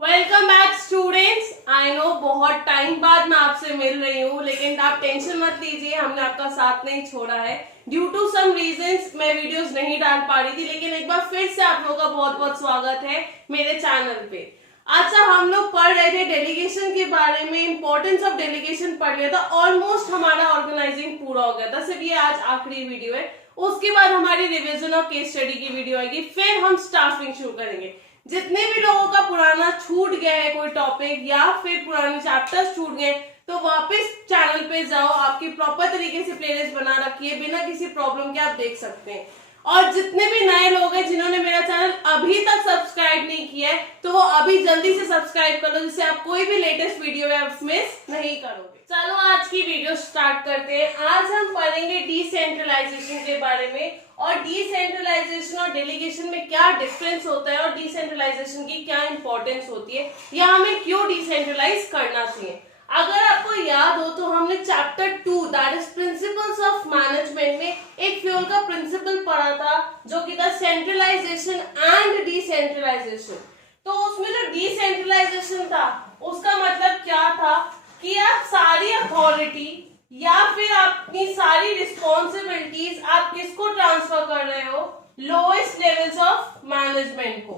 Welcome back students. I know बहुत time बाद मैं आपसे मिल रही हूँ, लेकिन आप टेंशन मत लीजिए, हमने आपका साथ नहीं छोड़ा है। ड्यू टू सम रीजंस मैं वीडियोस नहीं डाल पा रही थी, लेकिन एक बार फिर से आप लोगों का बहुत बहुत स्वागत है मेरे चैनल पे। अच्छा, हम लोग पढ़ रहे थे डेलीगेशन के बारे में, इंपॉर्टेंस ऑफ डेलीगेशन पढ़ लिया था। ऑलमोस्ट हमारा ऑर्गेनाइजिंग पूरा हो गया था, सिर्फ ये आज आखिरी वीडियो है। उसके बाद हमारी रिविजन और केस स्टडी की वीडियो आएगी, फिर हम स्टाफिंग शुरू करेंगे। जितने भी लोगों का पुराना छूट गया है कोई टॉपिक या फिर पुराने चैप्टर्स छूट गए, तो वापस चैनल पे जाओ, आपकी प्रॉपर तरीके से प्लेलिस्ट बना रखी है, बिना किसी प्रॉब्लम के आप देख सकते हैं। और जितने भी नए लोग हैं जिन्होंने मेरा चैनल अभी तक सब्सक्राइब नहीं किया है, तो वो अभी जल्दी से सब्सक्राइब कर लो, जिससे आप कोई भी लेटेस्ट वीडियो मिस नहीं करोगे। चलो आज की वीडियो स्टार्ट करते हैं। आज हम पढ़ेंगे डिसेंट्रलाइजेशन के बारे में, और डिसेंट्रलाइजेशन और डेलीगेशन में क्या डिफरेंस होता है और डिसेंट्रलाइजेशन की क्या इंपॉर्टेंस होती है, या हमें क्यों डिसेंट्रलाइज करना चाहिए। अगर आपको याद हो तो हमने chapter 2 that is principles of management में एक फ्यूल का प्रिंसिपल पढ़ा था, जो कि था सेंट्रलाइजेशन एंड डिसेंट्रलाइजेशन। तो उसमें जो डिसेंट्रलाइजेशन था उसका मतलब क्या था कि आप सारी अथॉरिटी या फिर अपनी सारी रिस्पॉन्सिबिलिटीज आप किसको ट्रांसफर कर रहे हो, लोएस्ट लेवल्स ऑफ मैनेजमेंट को।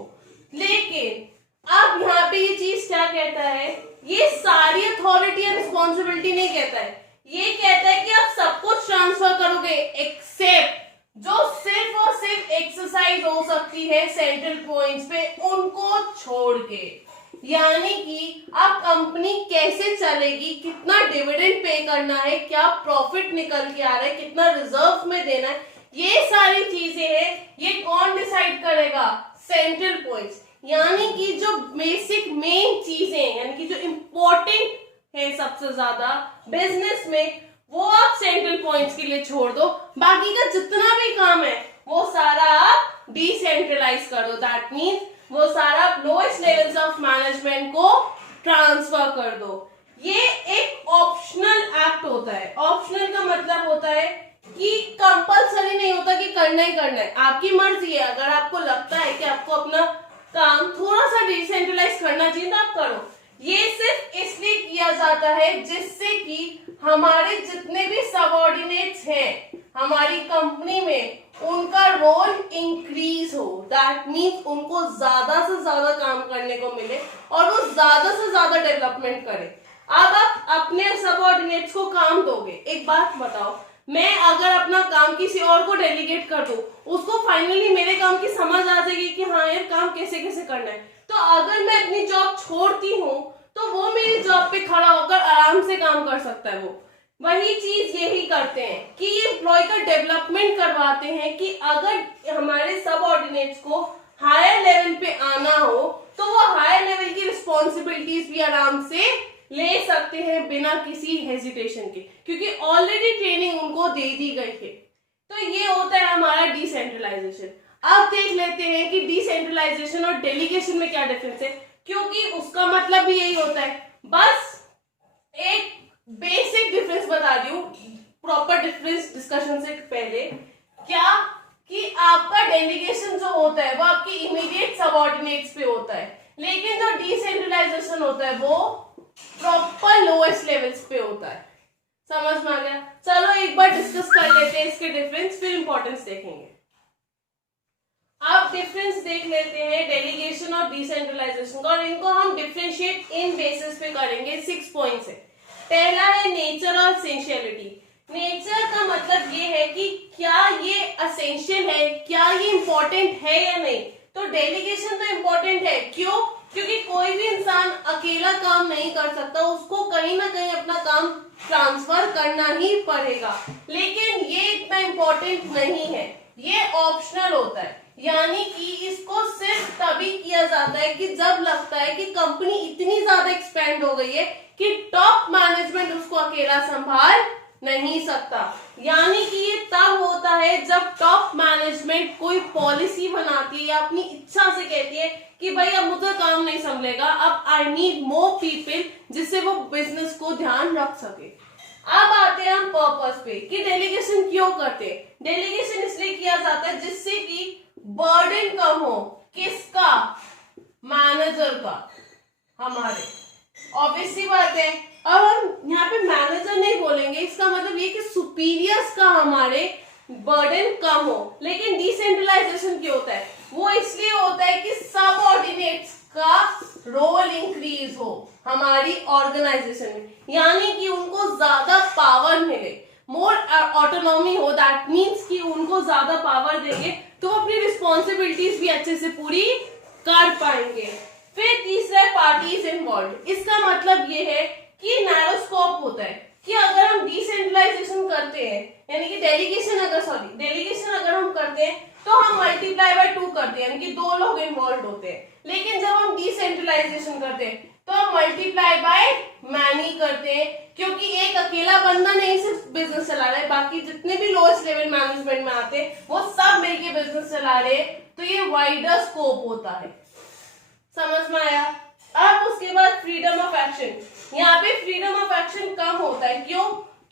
लेकिन अब यहाँ पे ये चीज क्या कहता है, ये सारी अथॉरिटी एंड रिस्पॉन्सिबिलिटी नहीं कहता है, ये कहता है कि आप सब कुछ ट्रांसफर करोगे एक्सेप्ट जो सिर्फ और सिर्फ एक्सरसाइज हो सकती है सेंट्रल पॉइंट्स पे, उनको छोड़ के। यानी कि अब कंपनी कैसे चलेगी, कितना डिविडेंड पे करना है, क्या प्रॉफिट निकल के आ रहा है, कितना रिजर्व में देना है, ये सारी चीजें हैं, ये कौन डिसाइड करेगा, सेंट्रल पॉइंट्स। यानी कि जो बेसिक मेन चीजें, यानी कि जो इम्पोर्टेंट है सबसे ज्यादा बिजनेस में, वो आप सेंट्रल पॉइंट्स के लिए छोड़ दो। बाकी का जितना भी काम है वो सारा आप डिसेंट्रलाइज कर दो। दैट मीन्स वो सारा लोएस्ट लेवल्स ऑफ मैनेजमेंट को ट्रांसफर कर दो। ये एक ऑप्शनल एक्ट होता है। ऑप्शनल का मतलब होता है कि कंपलसरी नहीं होता कि करना ही करना है, आपकी मर्जी है। अगर आपको लगता है कि आपको अपना काम थोड़ा सा डिसेंट्रलाइज करना चाहिए तो आप करो। ये सिर्फ इसलिए किया जाता है जिससे कि हमारे जितने भी सबऑर्डिनेट्स हैं हमारी कंपनी में, उनका रोल इंक्रीज हो। दैट मीन्स उनको ज्यादा से ज्यादा काम करने को मिले और वो ज्यादा से ज्यादा डेवलपमेंट करें। अब आप अपने सबऑर्डिनेट्स को काम दोगे। एक बात बताओ, मैं अगर अपना काम किसी और को डेलीगेट कर दूं, उसको फाइनली मेरे काम की समझ आ जाएगी कि हाँ यार काम कैसे कैसे करना है। तो अगर मैं अपनी जॉब छोड़ती हूँ तो वो मेरी जॉब पे खड़ा होकर आराम से काम कर सकता है। वो वही चीज यही करते हैं कि ये एम्प्लॉय का डेवलपमेंट करवाते हैं कि अगर हमारे सबऑर्डिनेट्स को हायर लेवल पे आना हो तो वो हायर लेवल की रिस्पॉन्सिबिलिटीज भी आराम से ले सकते हैं बिना किसी हेजिटेशन के, क्योंकि ऑलरेडी ट्रेनिंग उनको दे दी गई है। तो ये होता है हमारा डिसेंट्रलाइजेशन। अब देख लेते हैं कि डिसेंट्रलाइजेशन और डेलीगेशन में क्या डिफरेंस है, क्योंकि उसका मतलब भी यही होता है। बस एक बेसिक डिफरेंस बता दूं प्रॉपर डिफरेंस डिस्कशन से पहले, क्या कि आपका डेलीगेशन जो होता है वो आपके इमीडिएट सबऑर्डिनेट्स पे होता है, लेकिन जो डिसेंट्रलाइजेशन होता है वो प्रॉपर लोएस्ट लेवल्स पे होता है। समझ में आ गया? चलो एक बार डिस्कस कर लेते हैं इसके डिफरेंस, फिर इंपॉर्टेंस देखेंगे। अब डिफरेंस देख लेते हैं डेलीगेशन और डिसेंट्रलाइजेशन का, और इनको हम डिफरेंशिएट इन बेसिस पे करेंगे। 6 पॉइंट्स है। पहला है नेचर और एसेंशियलिटी। नेचर का मतलब ये है कि क्या ये असेंशियल है, क्या ये इंपॉर्टेंट है या नहीं। तो डेलीगेशन तो इंपॉर्टेंट है, क्यों? क्योंकि कोई भी इंसान अकेला काम नहीं कर सकता, उसको कहीं ना कहीं अपना काम ट्रांसफर करना ही पड़ेगा। लेकिन ये इतना इंपॉर्टेंट नहीं है, ये ऑप्शनल होता है। यानी कि इसको सिर्फ तभी किया जाता है कि जब लगता है कि कंपनी इतनी ज्यादा एक्सपेंड हो गई है कि टॉप मैनेजमेंट उसको अकेला संभाल नहीं सकता। यानी कि ये तब होता है जब टॉप मैनेजमेंट कोई पॉलिसी बनाती है या अपनी इच्छा से कहती है कि भाई अब मुझे काम नहीं संभलेगा, अब आई नीड मोर पीपल, जिससे वो बिजनेस को ध्यान रख सके। अब आते हैं हम पर्पस पे कि डेलीगेशन क्यों करते हैं। डेलीगेशन इसलिए किया जाता है जिससे कि बर्डन कम हो। किसका? मैनेजर का। हमारे, ऑब्वियस सी बात है। अब हम यहाँ पे मैनेजर नहीं बोलेंगे, इसका मतलब ये कि सुपीरियर्स का हमारे बर्डन कम हो। लेकिन डिसेंट्रलाइजेशन क्यों होता है? वो इसलिए होता है कि सबऑर्डिनेट्स का रोल इंक्रीज हो हमारी ऑर्गेनाइजेशन में, यानी कि उनको ज्यादा पावर मिले, मोर ऑटोनॉमी हो। दैट मीन्स कि उनको ज्यादा पावर देंगे तो अपनी रिस्पॉन्सिबिलिटीज भी अच्छे से पूरी कर पाएंगे। फिर तीसरा है पार्टीज इन्वॉल्व। इसका मतलब ये है कि नैरो स्कोप होता है कि अगर हम डिसेंट्रलाइजेशन करते हैं, यानी कि डेलीगेशन अगर हम करते हैं तो हम मल्टीप्लाई बाय 2 करते हैं, यानी कि 2 लोग इन्वॉल्व होते हैं। लेकिन जब हम डिसेंट्रलाइजेशन करते हैं तो हम मल्टीप्लाई बाय मैनी करते हैं, क्योंकि एक अकेला बंदा नहीं सिर्फ बिजनेस चला रहा है, बाकी जितने भी लोएस्ट लेवल मैनेजमेंट में आते हैं वो सब मिलके बिजनेस चला रहे हैं, तो ये वाइडर स्कोप होता है। समझ में आया? अब उसके बाद फ्रीडम ऑफ एक्शन। यहाँ पे फ्रीडम ऑफ एक्शन कम होता है, क्यों?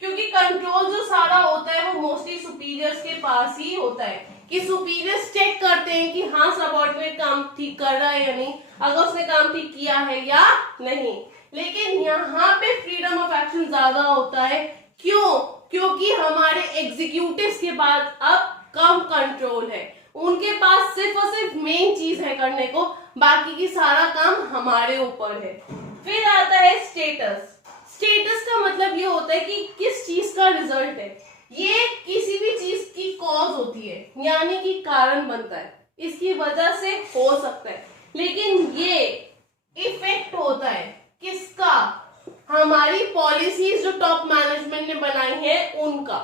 क्योंकि कंट्रोल जो सारा होता है वो मोस्टली सुपीरियर्स के पास ही होता है, कि सुपीरियर्स चेक करते हैं कि हाँ सबऑर्डिनेट काम ठीक कर रहा है या नहीं, अगर उसने काम ठीक किया है या नहीं। लेकिन यहाँ पे फ्रीडम ऑफ एक्शन ज्यादा होता है, क्यों? क्योंकि हमारे एग्जीक्यूटिव्स के पास अब कम कंट्रोल है, उनके पास सिर्फ और सिर्फ मेन चीज है करने को, बाकी की सारा काम हमारे ऊपर है। फिर आता है स्टेटस। स्टेटस का मतलब ये होता है कि किस चीज का रिजल्ट है, ये किसी भी चीज की कॉज होती है, यानी कि कारण बनता है, इसकी वजह से हो सकता है। लेकिन ये इफेक्ट होता है किसका? हमारी पॉलिसीज जो टॉप मैनेजमेंट ने बनाई है उनका।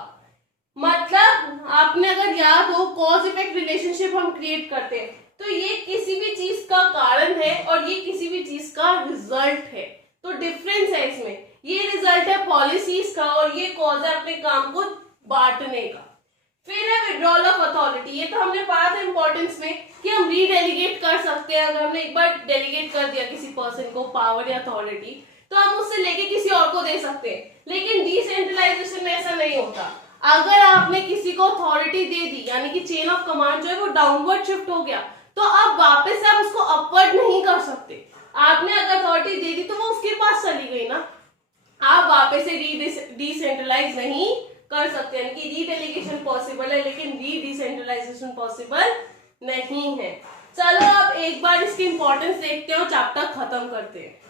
मतलब आपने अगर याद हो, कॉज इफेक्ट रिलेशनशिप हम क्रिएट करते हैं, तो ये किसी भी चीज का कारण है और ये किसी भी चीज का रिजल्ट है। तो डिफरेंस है इसमें, ये रिजल्ट है पॉलिसीज का और ये कॉज है अपने काम को बांटने का। फिर है विड्रॉल ऑफ अथॉरिटी। ये तो हमने पढ़ा था इंपॉर्टेंस में कि हम रीडेलीगेट कर सकते हैं। अगर हमने एक बार डेलीगेट कर दिया किसी पर्सन को पावर या अथॉरिटी, तो हम उससे लेके किसी और को दे सकते हैं। लेकिन डिसेंट्रलाइजेशन में ऐसा नहीं होता। अगर आपने किसी को अथॉरिटी दे दी, यानी कि चेन ऑफ कमांड जो है वो डाउनवर्ड शिफ्ट हो गया, तो अब वापस से आप उसको अपवर्ड नहीं कर सकते। आपने अगर अथॉरिटी दे दी तो वो उसके पास चली गई ना, आप वापस से डिसेंट्रलाइज नहीं कर सकते हैं, कि रीडेलीगेशन पॉसिबल है लेकिन डिसेंट्रलाइजेशन पॉसिबल नहीं है। चलो अब एक बार इसकी इंपॉर्टेंस देखते हैं और चैप्टर खत्म करते हैं।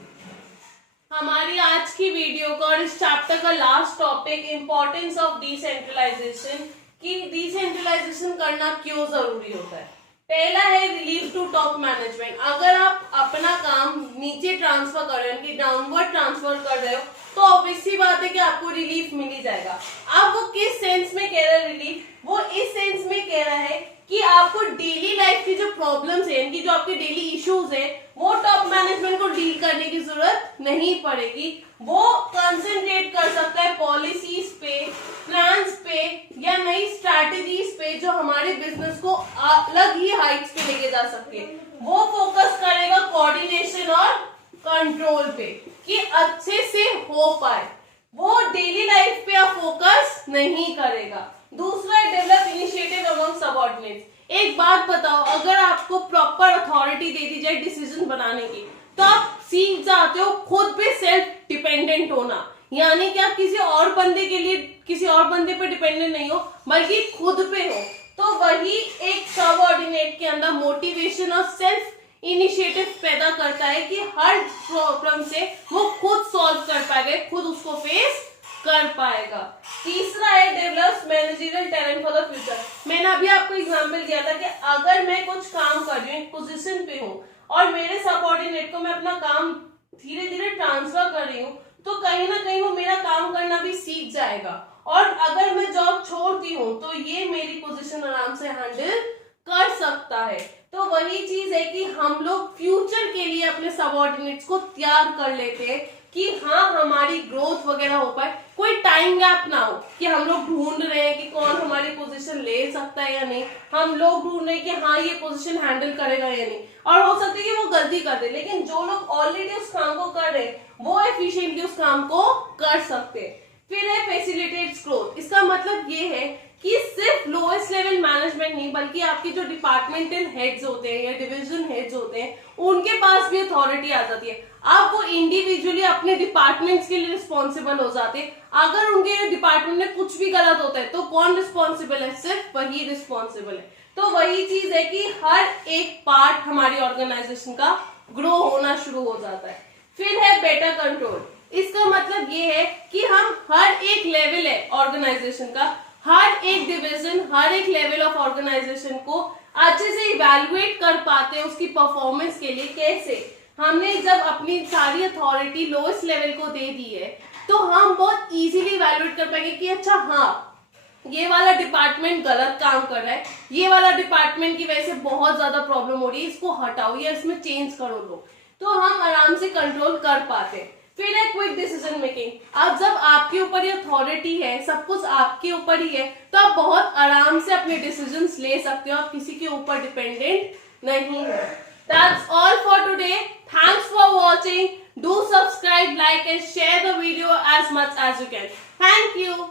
हमारी आज की वीडियो का और इस चैप्टर का last topic importance of decentralisation, कि डिसेंट्रलाइजेशन करना क्यों जरूरी होता है। पहला है रिलीफ टू टॉप मैनेजमेंट। अगर आप अपना काम नीचे ट्रांसफर कर रहे हो, कि डाउनवर्ड ट्रांसफर कर रहे हो, तो ऑब्वियस सी बात है कि आपको रिलीफ मिल ही जाएगा। अब वो किस सेंस में कह रहा है रिलीफ? वो इस सेंस में कह रहा है कि आपको डेली लाइफ की जो प्रॉब्लम्स है, इनकी जो आपके डेली इश्यूज है, वो टॉप मैनेजमेंट को डील करने की जरूरत नहीं पड़ेगी। वो कंसंट्रेट कर सकता है पॉलिसीज पे, प्लान्स पे या नई स्ट्रैटेजीज पे जो हमारे बिजनेस को अलग ही हाइट्स पे लेके जा सकती है। वो फोकस करेगा कोऑर्डिनेशन और कंट्रोल पे, कि अच्छे से हो पाए। वो डेली लाइफ पे आप फोकस नहीं करेगा। दूसरा है डेवलप इनिशिएटिव अमंग सबऑर्डिनेट्स। एक बात बताओ, अगर आपको प्रॉपर अथॉरिटी दे दी जाए डिसीजन बनाने की, तो आप सीख जाते हो खुद पे सेल्फ डिपेंडेंट होना, यानी कि आप किसी और बंदे के लिए किसी और बंदे पे डिपेंडेंट नहीं हो, बल्कि खुद पे हो। तो वही एक सबऑर्डिनेट के अंदर मोटिवेशन और सेल्फ इनिशिएटिव पैदा करता है कि हर प्रॉब्लम से वो खुद सॉल्व कर पाएगा, खुद उसको फेस कर पाएगा। तीसरा है develops managerial talent for the future. मैंने अभी आपको एग्जांपल दिया था कि अगर मैं कुछ काम कर रही हूँ, पोजीशन पे हूँ, और मेरे सबऑर्डिनेट को मैं अपना काम धीरे धीरे ट्रांसफर कर रही हूँ, तो कहीं ना कहीं वो मेरा काम करना भी सीख जाएगा। और अगर मैं जॉब छोड़ती हूँ तो ये मेरी पोजीशन आराम से हैंडल कर सकता है। तो वही चीज है कि हम लोग फ्यूचर के लिए अपने सबऑर्डिनेट्स को तैयार कर लेते हैं कि हाँ हमारी ग्रोथ वगैरह हो पाए। कोई टाइम गैप ना हो कि हम लोग ढूंढ रहे हैं कि कौन हमारी पोजीशन ले सकता है या नहीं, हम लोग ढूंढ रहे हैं कि हाँ ये पोजीशन हैंडल करेगा या नहीं, और हो सकता है कि वो गलती कर दे, लेकिन जो लोग ऑलरेडी उस काम को कर रहे हैं वो एफिशिएंटली उस काम को कर सकते हैं। फिर है फैसिलिटेट्स ग्रोथ। इसका मतलब ये है कि सिर्फ लोएस्ट लेवल मैनेजमेंट नहीं बल्कि आपके जो डिपार्टमेंटल हेड्स होते हैं या डिवीजन हेड्स होते हैं उनके पास भी अथॉरिटी आ जाती है। अब वो इंडिविजुअली अपने डिपार्टमेंट्स के लिए रिस्पॉन्सिबल हो जाते हैं। अगर उनके डिपार्टमेंट में कुछ भी गलत होता है तो कौन रिस्पॉन्सिबल है? सिर्फ वही रिस्पॉन्सिबल है। तो वही चीज है कि हर एक पार्ट हमारी ऑर्गेनाइजेशन का ग्रो होना शुरू हो जाता है। फिर है बेटर कंट्रोल। इसका मतलब ये है कि हम हर एक लेवल है ऑर्गेनाइजेशन का, हर एक डिवीजन, हर एक लेवल ऑफ ऑर्गेनाइजेशन को अच्छे से इवेलुएट कर पाते हैं उसकी परफॉर्मेंस के लिए। कैसे? हमने जब अपनी सारी अथॉरिटी लोएस्ट लेवल को दे दी है तो हम बहुत इजीली इवेलुएट कर पाएंगे कि अच्छा हाँ ये वाला डिपार्टमेंट गलत काम कर रहा है, ये वाला डिपार्टमेंट की वजह से बहुत ज्यादा प्रॉब्लम हो रही है, इसको हटाओ या इसमें चेंज करो लो, तो हम आराम से कंट्रोल कर पाते हैं। फिर है क्विक डिसीजन मेकिंग। अब जब आपके ऊपर ये अथॉरिटी है, सब कुछ आपके ऊपर ही है, तो आप बहुत आराम से अपने डिसीजंस ले सकते हो, आप किसी के ऊपर डिपेंडेंट नहीं है। That's all for today. Thanks for watching. Do subscribe, like and share the video as much as you can. Thank you.